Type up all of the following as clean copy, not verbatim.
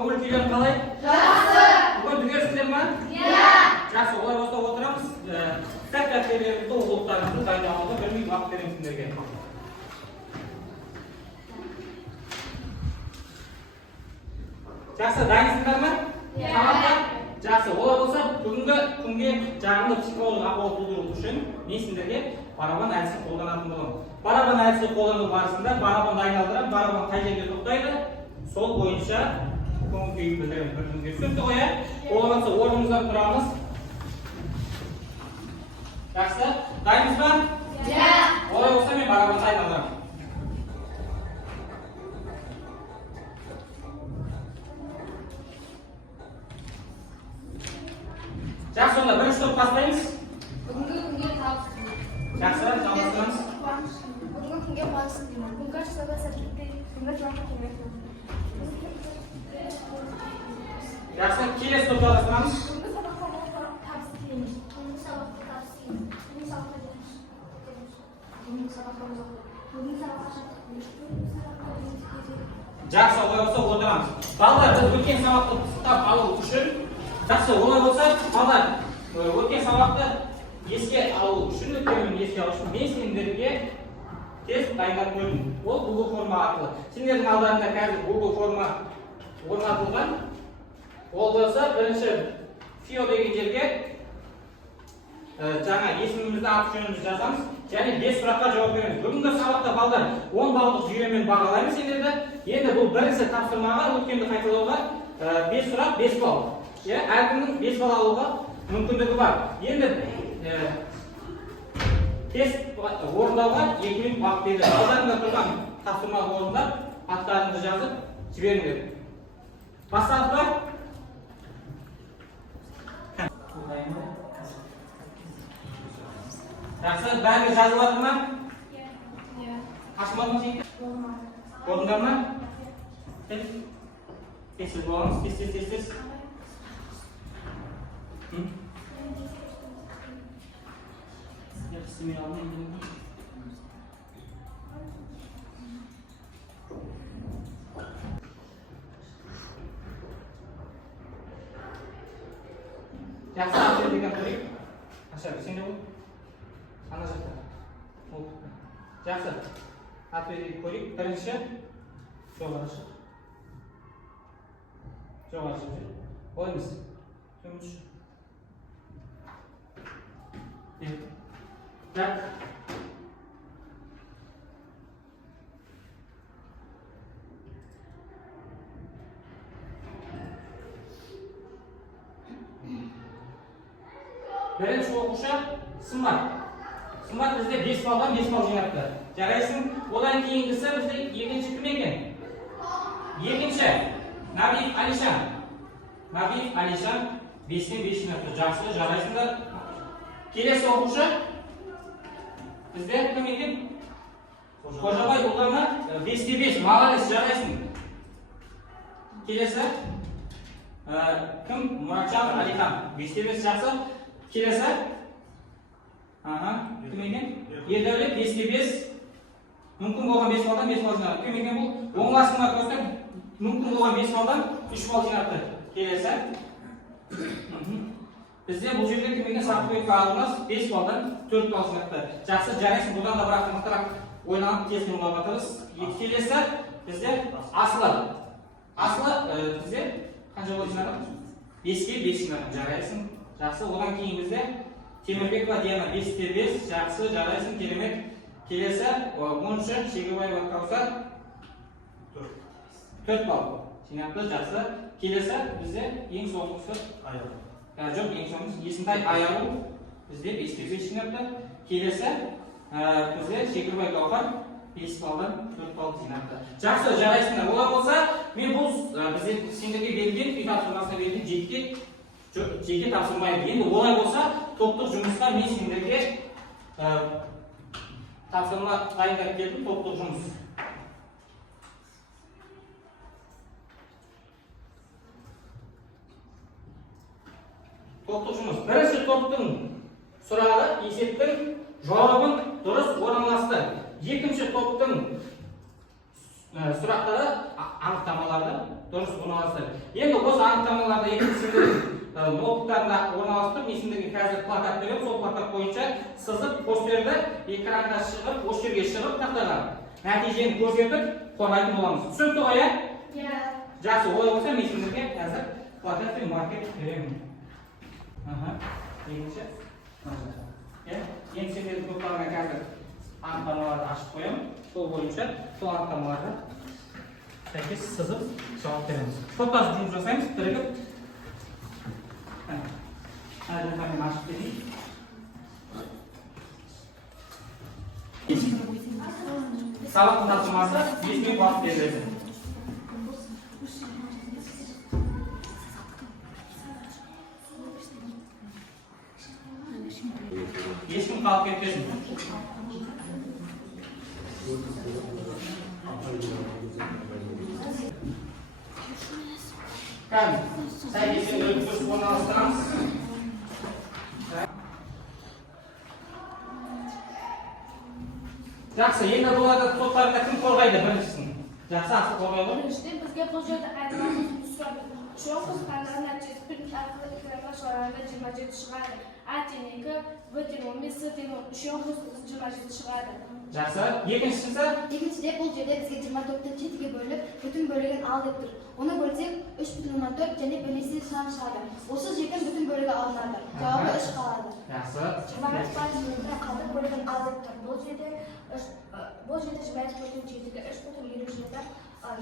Көңіл күйлерің қалай? Жақсы. Бүгін түгелсіздер ме? Иә. Жақсы, олай болса отырамыз. Кітап дәптерлеріңізді оқулықтарыңызды дайындауға 1 минут уақыт беремін сіздерге. Жақсы, дайынсыздар ма? Иә. Сабаққа? Жақсы, олай болса бүгінгі күнге жағымды психологиялық ахуал тудыру үшін мен сіздерге барабан әдісін қолданатын боламын. Барабан әдісі қолдану барысында барабанды айналдырып, барабан қай жерге тоқтайды, сол бойынша көңіл күйін білдіремін. Бір-бірімізге түсінікті ғой, иә? Олай болса орнымыздан тұрамыз. Жақсы, дайынсыз ба? Иә. Олай болса мен барабанды айналдырамын. Жақсы, онда бірінші топ бастаймыз. Бүгінгі күнге табыс. Жақсы, жалғастырамыз. Бүгінгі күнге қуаныштымын деймін. Бүгінгі шоуға сәттілік, бүгінгі жауапқа келмекпін. Жақсы, келесі топ жалғастырамыз. Бүгінгі сабаққа табыс тілеймін. Бүгінгі сабаққа табыс тілеймін. Бүгінгі сабаққа Жақсы, олай болса отырамыз. Балалар, біз өткен сабақты пысықтап алу үшін, жақсы, олай болса, балалар, өткен сабақты еске алу үшін, мен сендерге тест дайындап қойдым. Ол Google форма арқылы. Сендердің алдарында қазір Google форма орнатылған. Ол болса, бірінші FIO деген жерге жаңа есімімізді, аты жөнімізді жазамыз. Және 5 сұраққа жауап береміз. Бүгінгі сабақта балдар 10 балдық жүйемен бағалаймыз сендерді. Енді бұл бірінші тапсырмаға, өткенді қайталауға 5 сұрақ 5 балл. Әркімнің 5 балл алуға мүмкіндігі бар. Енді тест орындауға 2 минут уақыт берді. Алдарында тұрған тапсырма орындап, аттарыңызды жазып жіберіңдер. Бастадық па? Жақсы, бәріңіз жазып жатыр ма? Иә. Ашылмады ма сен? Орындар ма? Тез боламыз, тез. Жақсы, ашылы деген көрейік. Ашады, сен де бол. Ана жақта. Жақсы. Atölyeyi koyup бірінші жоғары шық. Жоғары шық. Ойымыз. Көміш. Так. Бірінші оқушы Сымбат. Сымбат бізде 5 балдан 5 бал жинапты. Жарайсың, одан кейінгісі бізде екінші кім екен? Екінші Набиев Алишан. Набиев Алишан 5-тен 5 жинапты. Жақсы, жарайсыңдар. Келесі оқушы бізде кім екен? Қожабай Ұлдана 5-те 5. Молодец, жарайсың. Келесі кім? Мұратжан Алихан 5-те 5. Жақсы. Келесі кім екен? Ердәулет 5-те 5. Мүмкін болған 5 балдан 5 бал жинапты. Кім екен бұл? Оңғасына көстің. Мүмкін болған 5 балдан 3 бал жинапты. Келесі. Бізде бұл жерде кім екен? Сақпаевқа алыныз 5 балдан 4 бал жинапты. Жақсы, жарайсың. Бұдан да бірақ мықтырақ ойланып тез ойлауға тырыс. Келесі бізде Асылы. Асылы бізде қанша бал жинады? 5-те 5 жинады. Жарайсың. Жақсы, одан кейін бізде Темірбекова Диана 5-те 5. Жақсы, жарайсың, керемет. Келесі 10-шы Шегебаева Каусар 4 бал жинапты. Жақсы. Келесі бізде ең соңғысы Аяу. Жоқ, ең соңғысы Есентай Аяу бізде 5-те 5 жинапты. Келесі бізде Шегебай Каусар 5 балдан 4 бал жинапты. Жақсы, жарайсыңдар. Олай болса, мен бұл бізде сендерге берілген үй тапсырмасына берілген жеке тапсырмайды. Енді олай болса, топтық жұмысқа мен сендерге тапсырма дайындап келдім, топтық жұмыс. Топтық жұмыс. Бірінші топтың сұрағы есептің жауабын дұрыс орналасты. Екінші топтың сұрақтары анықтамаларды дұрыс орналасты. Енді осы анықтамаларды сендердің ноутбуктарында орналастырып, мен сендерге қазір плакат беремін. Сол плакат бойынша сызып, постерді экранға шығып, осы жерге шығып тақтаға нәтижені көрсетіп қорғайтын боламыз. Түсінікті ғой, иә? Жақсы, олай болса мен сендерге қазір плакат пен маркер беремін. Екінші. Енді сендердің топтарына қазір анықтамаларды ашып қоямын. Сол бойынша сол анықтамаларға сәйкес сызып жауап береміз. Топтасып жұмыс жасаймыз, бірігіп. Мен ашып берейін. Сабақтың тапсырмасы 5 минут уақыт беріледі. Ешкім қалып кетпесін. Сәйкесінше дұрыс орналастырамыз. Жақсы, енді бұларды топтарында кім қорғайды біріншісін? Жақсы, асыл қорғай ғой. Біріншіден бізге бұл жерде айтылған сұрады. Жоқ қосқандағы нәтижесі принт арқылы экранға шығарғанда 27 шығады. А тең 2, В тең 15, С тең 3 27 шығады. Жақсы, екіншісі? Екіншіде бұл жерде бізге 24-ті 7-ге бөліп, бүтін бөлігін ал деп тұр. Оны бөлсек 3,4 және бөлесі сан шығады. Осы жерден бүтін бөлігі алынады. Жауабы 3 қалады. Жақсы. 25 қалдық бөлігін ал деп тұр. Бұл жерде 25,7-ге 3,27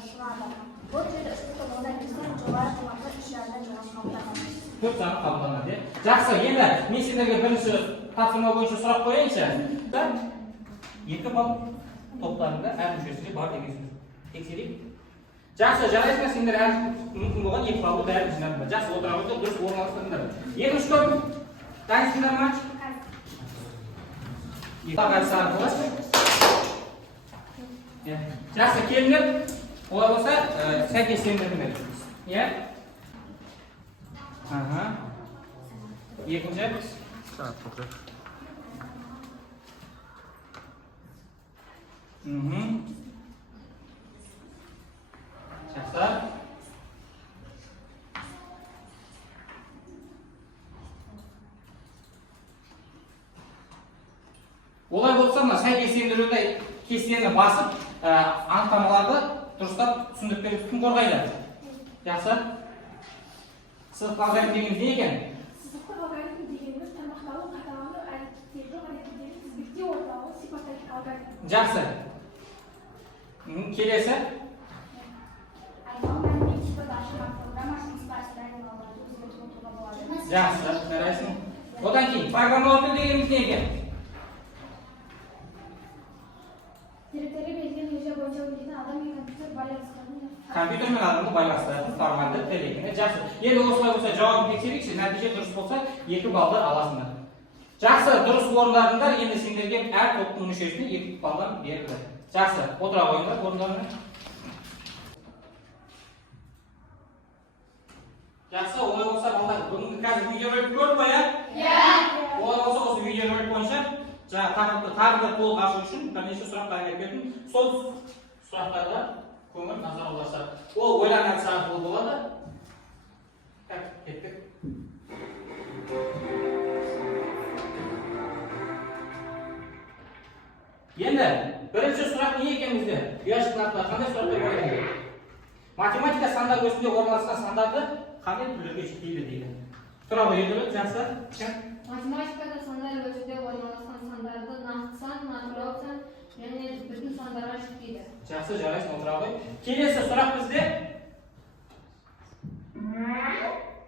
шығады. Бұл жерде 3,10-дан жоғары қылмақта 3 жардан жоғары қабылданады. 4 саны қабылданады. Жақсы, енді мен сендерге бірінші тапсырма бойынша сұрақ қояйыншы. 2 балл топтарында әр мүшесінде бар деген сөз. Тексерейік. Жақсы, жарайсыңдар, сендер әр мүмкін болған 2 баллды бәрін жинадыңдар. Жақсы, отырыңыздар, дұрыс орналастырыңдар. Екінші топ. Дайынсыңдар ма? Қағаз арқылы. Жақсы, келіңдер. Олай болса, сәйкестендіріңдер. Иә? Екінші. Жақсы. Олай болса, сәйкестендіруді кестені басып, анықтамаларды дұрыстап түсіндіріп беріп кім қорғайды? Жақсы. Сызықтық алгоритм дегеніміз не екен? Сызықтық алгоритм дегеніміз тармақталу қаталану әрекеттердің әрекеттерін тізбекте орталығы сипаттайтын алгоритм. Жақсы. Келесі. Жақсы, жарайсың. Одан кейін программалау тілі дегеніміз не екен? Деректері берілген ереже бойынша өңдейтін адам мен компьютер байланыстарын. Компьютер мен адамды байланыстыратын формальды тіл екен. Жақсы. Енді осылай болса жауабын тексерейікші, нәтиже дұрыс болса 2 баллды аласыңдар. Жақсы, дұрыс орындадыңдар. Енді сендерге әр топтың мүшесіне 2 баллдан берілді. Жақсы, отыра қойыңдар орындарына. Жақсы, олай болса балдар, бүгінгі қазір видеоролик көріп қой, иә? Иә. Олай болса осы видеоролик бойынша жаңа тақырыпты тағы да толық ашу үшін бірнеше сұрақтар бердім. Сол сұрақтарға көңіл назар аударса, ол ойланған арқылы болады. Кеттік. Енді бірінші сұрақ не екен бізде? Ұяшықтың артында қандай сұрақтар бар екен? Математика сандар өсінде орналасқан сандарды қандай түрлерге жіктейді дейді. Сұрағы ендіріп, жақсы. Математикада сандар өсінде орналасқан сандарды нақты сан, натурал сан және бүтін сандарға жіктейді. Жақсы, жарайсың, отыра қой. Келесі сұрақ бізде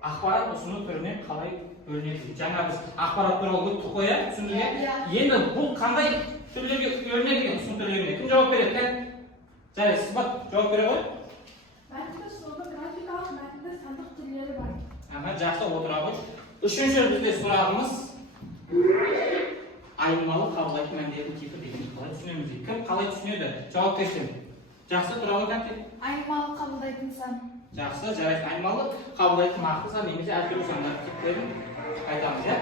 ақпарат ұсыну түріне қалай бөлінеді? Жаңа біз ақпарат туралы өттік қой, түсіндіге. Енді бұл қандай түрлерге бөлінеді деген ұсыну түрлеріне кім жауап береді? Жарайсыз, сызбат жауап бере қой. Мәтінді сызудың графикалық мәтінді сандық түрлері бар. Жақсы, отыра қой. Үшінші бізде сұрағымыз айнымалы қабылдайтын мәндердің типі деген қалай түсінеміз дейді. Кім қалай түсінеді? Жауап берсін. Жақсы, тұра қой, кәмпит. Айнымалы қабылдайтын сан. Жақсы, жарайды. Айнымалы қабылдайтын нақты сан немесе әртүрлі сандар типтерін айтамыз, иә?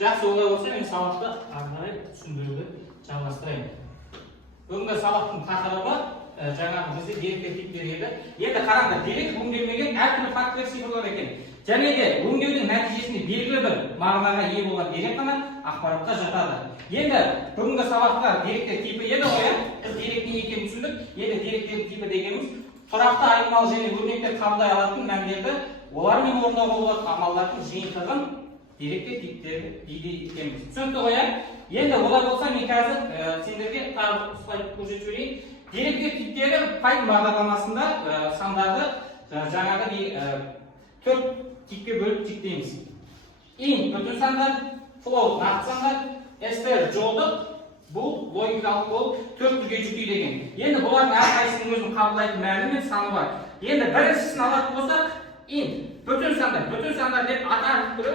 Жақсы, олай болса мен сабақты ары қарай түсіндіруді жалғастырайын. Бүгінгі сабақтың тақырыбы жаңағы бізде деректер типтері еді. Енді қараңдар, дерек өңделмеген әртүрлі фактілер цифрлар екен. Және де өңдеудің нәтижесінде белгілі бір мағынаға ие болған дерек қана ақпаратқа жатады. Енді бүгінгі сабақта деректер типі еді ғой, біз дерек не екенін түсіндік. Енді деректер типі дегеніміз тұрақты айнымалы және өрнектер қабылдай алатын мәндерді олармен орындауға болатын амалдардың жиынтығын деректер типтері дейді екенбіз. Түсінікті ғой? Енді олай болса мен қазір сендерге тағы слайд көрсетіп жіберейін. Деректер типтері Python бағдарламасында сандарды жаңағы 4 типке бөліп жіктейміз. Int бүтін сандар, float нақты сандар, str жолдық, бұл логикалық болып 4 түрге жүктейді екен. Енді бұлардың әрқайсының өзін қабылдайтын мәні мен саны бар. Енді біріншісін алатын болсақ, int бүтін сандар деп атанып тұр,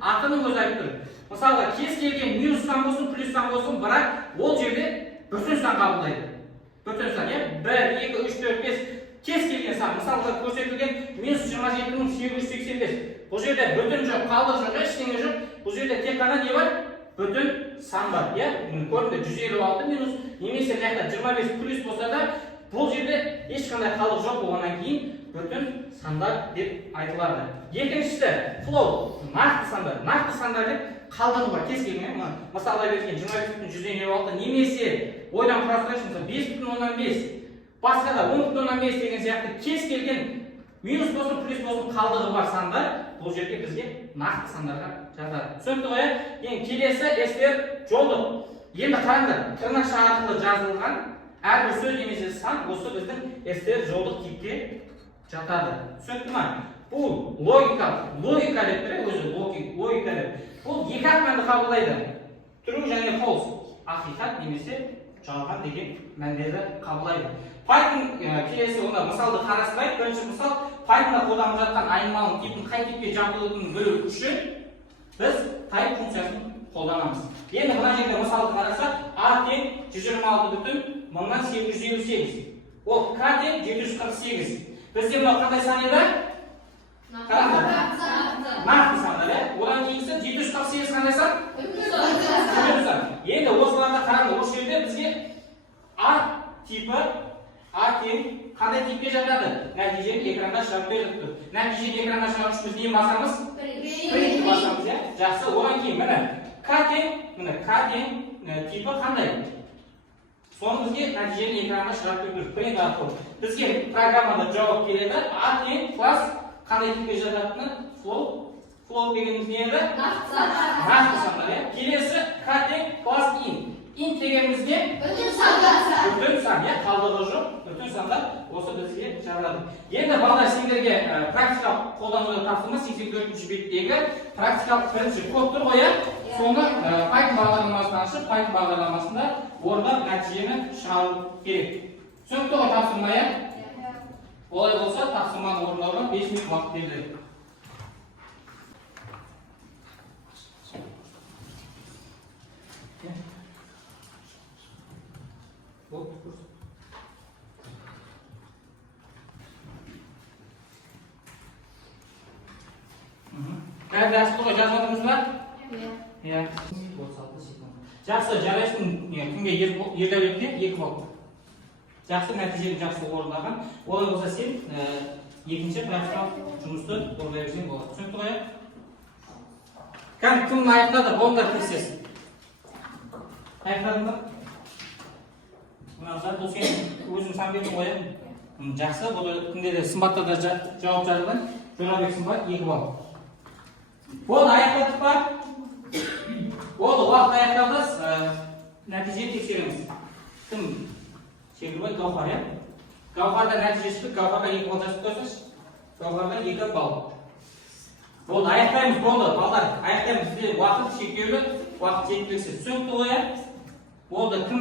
атының өзі айтып тұр. Мысалға, кез келген минус сан болсын, плюс сан болсын, бірақ ол жерде бүтін сан қабылдайды. Бүтін сан, 1, 2, 3, 4, 5 кез келген сан. Мысалға, көрсетілген минус 27.885. Бұл жерде бүтін жоқ, қалдық жоқ, ештеңе жоқ. Бұл жерде тек қана не бар? Бүтін сан бар. Көрінді 156 минус немесе 25 плюс болса да, бұл жерде ешқандай қалдық жоқ болғаннан кейін бүтін сандар деп айтылады. Екіншісі float нақты сандар деп қалдығы бар. Кез келген, мысалы берген 25.156 немесе ойдан құрастырайықшы, 5.15 басқа да 10.15 деген сияқты кез келген минус болсын, плюс болсын қалдығы бар сандар бұл жерге бізге нақты сандарға жатады. Түсінікті ғой? Енді келесі str жолдық. Енді қараңдар, тырнақша арқылы жазылған әрбір сөз немесе сан осы біздің str жолдық типке жатады. Түсінікті ме? Бұл логика деп тұр, өзі логика деп. Бұл екі мәнді қабылдайды. True және false. Ақиқат немесе жалған деген мәндерді қабылдайды. Python келесі онда мысалды қарастырайық. Бірінші мысал, Pythonда қолданылып жатқан айнымалының типін қай типке жатқызылатынын білу үшін біз type функциясын қолданамыз. Енді мына жерде мысалды қарасақ, a тең 126.1858. Ол k тең 748. Бізде мынау қандай сан еді? Нақты сандар, одан кейінгі 748 қандай сан? Бүтін сан. Енді осыларда қараңдар, осы жерде бізге a типі a тең қандай типке жатады? Нәтижені экранға шығарып беріп тұр. Нәтижені экранға шығарып үшін біз нені басамыз? Print басамыз, жақсы. Одан кейін міне k тең типі қандай? Соны бізге нәтижені экранға шығарып беріп тұр. Print арқылы. Бізге программада жауап келеді. a тең класс қандай типке жататыны? Float дегеніміз не еді? Нақты сандар. Келесі k тең класс int. Int дегеніміз не? Бүтін сандар. Қалдығы жоқ, бүтін сандар осы бізге жатады. Енді балдар сендерге практикалық қолдануда тапсырма 84-ші беттегі практикалық бірінші код тұр ғой, соны Python бағдарламасынан ашып, Python бағдарламасында орындап нәтижені шығару керек. Түсінікті ғой тапсырма, олай болса тапсырманы орындауға 5 минут уақыт беріледі. Бәрі дәрісті ғой жазбадыңыз ба? Иә. 36 секунд. Жақсы, жарайсың күнге ердәулетте 2 болды. Жақсы, нәтижені жақсы орындаған. Олай болса сен екінші практикалық жұмысты орындай берсең болады. Түсінікті ғой? Кім аяқтады? Болыңдар кірсес. Аяқтадың ба? Бұл сен өзің сан бердің ғой? Жақсы, бұл күнде де сымбатта да жауап жазылған. Жорабек сымбат 2 болды. Болды, аяқтадық па? Болды, уақыт аяқтадық. Нәтижені тексереміз. Кім? Шегірбай Гаухар, Гаухарда нәтиже шықты, Гаухарда 2 балл жазып қойсаш. Гаухарда 2 балл. Болды, аяқтаймыз, болды, балдар. Аяқтаймыз, бізде уақыт шектеулі, уақыт жеткіліксіз. Түсінікті ғой? Болды, кім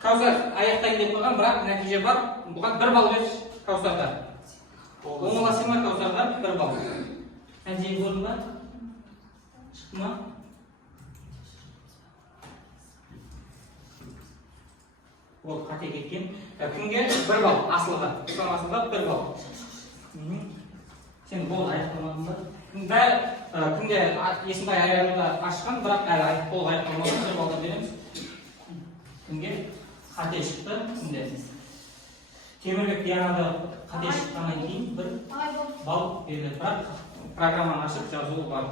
Каусар аяқтайын деп қойған, бірақ нәтиже бар. Бұған 1 балл берші Каусарда. Оңыласы ма Каусарда 1 балл. Нәтижені көрдің ба? Шықты ма? Ол қате кеткен. Кімге 1 балл асылға. Асылға 1 балл. Сен болды аяқтамадың ба? Кімде Есімбай аяғында ашқан, бірақ әлі толық аяқтамадың, 1 баллдан береміз. Кімге қате шықты? Кімде? Темірлік Дианада қате шыққаннан кейін бір бал беріледі. Бірақ программаны ашып жазуы бар.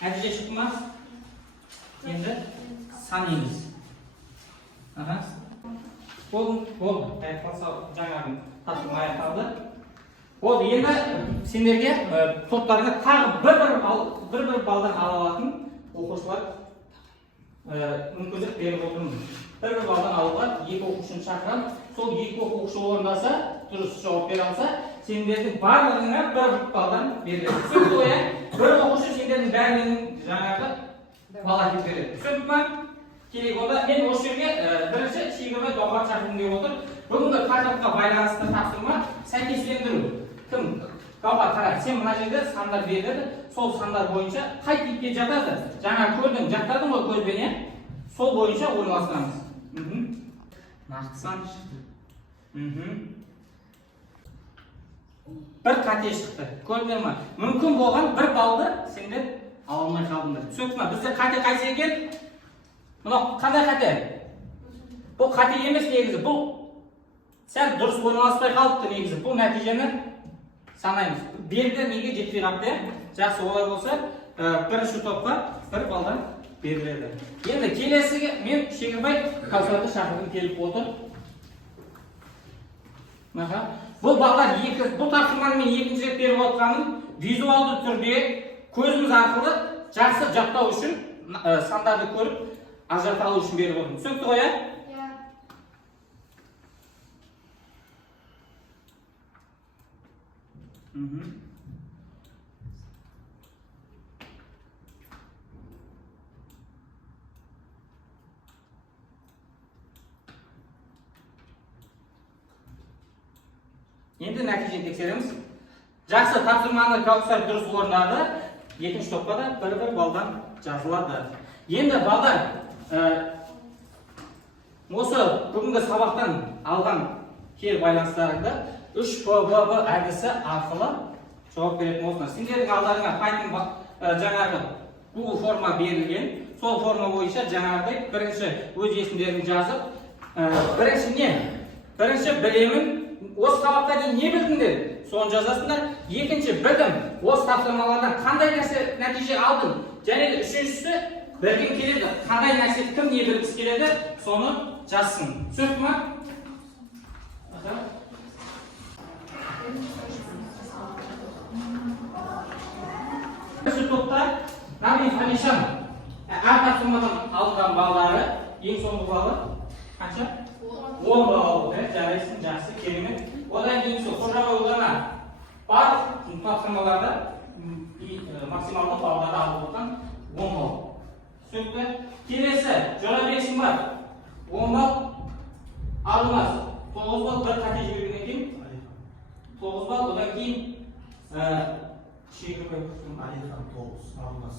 Нәтиже шықты ма? Енді сан емес. Болды. Аяқталса жаңағы тапсырма аяқталды. Болды, енді сендерге топтарыңа тағы бір балдан ала алатын оқушылар мүмкіндік беріп отырмын. Bir baldan alırlar, 2 оқушыны шақырам. Сол 2 оқушы орындаса, дұрыс жауап бере алса, сендердің барлығыңа 1 балдан беріледі. Түсінді ғой, бір оқушы сендердің бәрінен жаңағы бал әкеліп береді. Түсінді ме? Керек онда мен осы жерге бірінші Шегірбай Гаухар шақырғым келіп отыр. Бүгінгі тақырыпқа байланысты тапсырма сәйкестендіру. Кім? Гаухар, қара, сен мына жерде сандар беріледі. Сол сандар бойынша қай типке жатады? Жаңа көрдің, жаттадың ғой көзбен, сол бойынша орналастырамыз. Нақты сан шықты. Бір қате шықты. Көрдіңдер ме? Мүмкін болған бір балды сендер ала алмай қалдыңдар. Түсінді ме? Бізде қате қайсы екен? Мынау қандай қате? Бұл қате емес негізі. Бұл сәл дұрыс орналаспай қалыпты негізі. Бұл нәтижені санаймыз. Белгі неге жетпей қалыпты? Жақсы, олай болса, бірінші топқа 1 балдан беріледі. Енді келесіге мен Шегірбай Каусарды шақырғым келіп отыр. Бұл балдар бұл тапсырманы мен екінші рет беріп отқаным визуалды түрде көзіміз арқылы жақсы жаттау үшін сандарды көріп ажырата алу үшін беріп отырмын. Түсінікті ғой, иә? Енді нәтижені тексереміз. Жақсы, тапсырманы Каусар дұрыс орындады. Екінші топқа да 1 балдан жазылады. Енді балдар, осы бүгінгі сабақтан алған кері байланыстарында 3ББ әдісі арқылы жауап беретін болсыңдар. Сендердің алдарыңа Python жаңағы Google форма берілген. Сол форма бойынша жаңағыдай бірінші өз есімдерін жазып, бірінші білемін. Осы сабақта дейін не білдіңдер? Соны жазасыңдар. Екінші, білдім. Осы тапсырмалардан қандай нәтиже алдың? Және де үшіншісі, білгім келеді. Қандай нәрсе кім не білгісі келеді? Соны жазсын. Түсінді ме? Бірінші топта Набиев Алишан. Әр тапсырмадан алынған балдары, ең соңғы балы қанша? 10 бал алды, жарайсың, жақсы, керемет. Одан кейін Қожабай Ұлдана бар тапсырмаларда максималды балдарды алып отқан 10 бал. Түсінікті? Келесі, Жорабек Сымбат 10 бал, Арунас 9 бал, бір қате жібергеннен кейін 9 бал, одан кейін Шегірбай Алихан 9, Арунас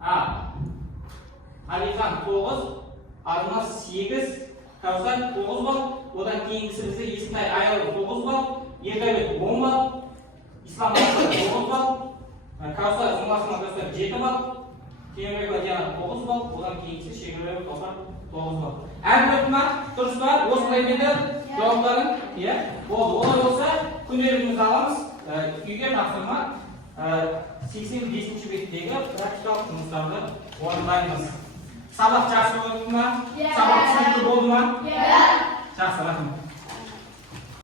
8. Алихан 9, Арунас 8, Каусар 9 бал, одан кейінгісі бізде Есентай Аял 9 бал, Ердәулет 10 бал, Ислам 9 бал, Каусар Зұңғасына Каусар 7 бал, Темірбек Диана 9 бал, одан кейінгісі Шегірбай Каусар 9 бал. Әрбір ма? Дұрыс па? Осылай мені жауаптарын, болды. Олай болса, күнделігімізді аламыз, үйге тапсырма 85-ші беттегі практикалық жұмыстарды орындаймыз. Сабақ жақсы болды ма? Сабақ түсінікті болды ма? Жақсы, рахмет.